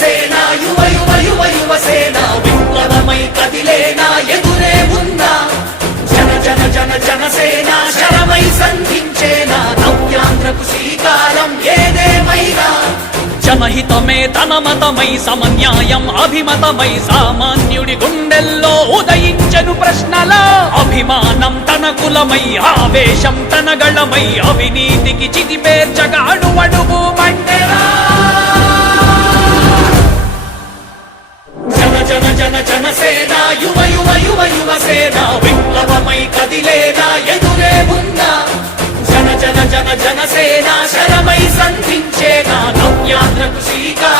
సేన యువ యువ యువ యువ విప్లవమై కదిలేనా ఎదురే జన జన జన శరమై సంధించేనా నవ్యాంధ్రకు శ్రీకారం ఏదేమైనా? జనహితమే తన మతమై సమన్యాయం అభిమతమై సామాన్యుడి గుండెల్లో ఉదయించను ప్రశ్నల. అభిమానం తన కులమై ఆవేశం తన గళమై అవినీతికి చితిపేర్చగా అడువడుగు జనసేన ఎదురే ఉన్నా జన జన జన జనసేన శరమై సంధించేనా? నవ్యాంధ్రకు శ్రీకారం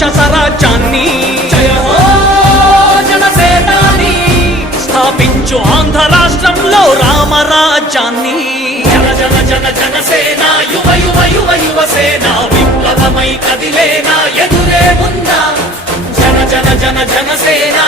రాక్షస రాజ్యాన్ని జనసేనాని. స్థాపించు ఆంధ్ర రాష్ట్రంలో రామరాజ్యాన్ని జన జన జన జనసేన యువ యువ యువ యువ సేన విప్లవమై కదిలేనా ఎదురే ఉందా జన జన జన జనసేన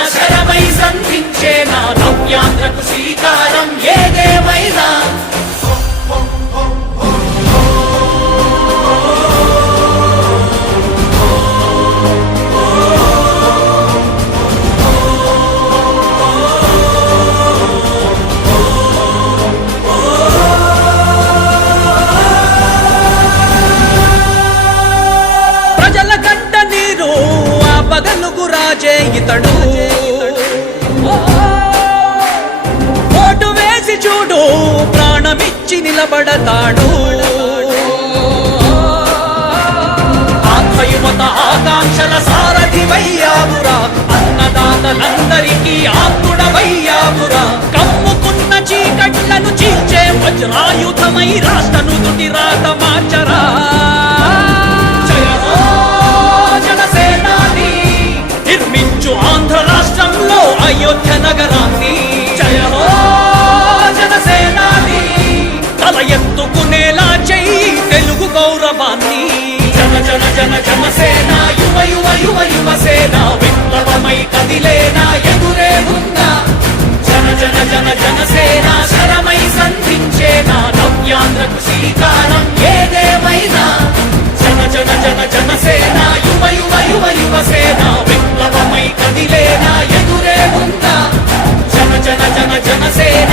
దేవుడు ప్రాణమిచ్చి నిలబడతాడు. ఆత్మయుమత ఆకాంక్షల సారథివయ్యావురా. అన్నదాతలందరికీ ఆత్ముడవయ్యావురా. కమ్ముకున్న చీకట్లను చీల్చే వజ్రాయుధమై రాష్ట్రను దుటిరా నవ్యాంధ్రకు ఏదేమైనా జన జన జన జనసేన యువ యువ యువ యువ సేన విప్లవమై కదిలేనా ఎదురే ఉందా జన జన జన జనసేన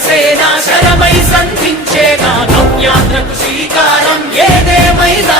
సేనా శరమై సంధించే నా నవ్యాంధ్రకు శ్రీకారం ఏదేమైనా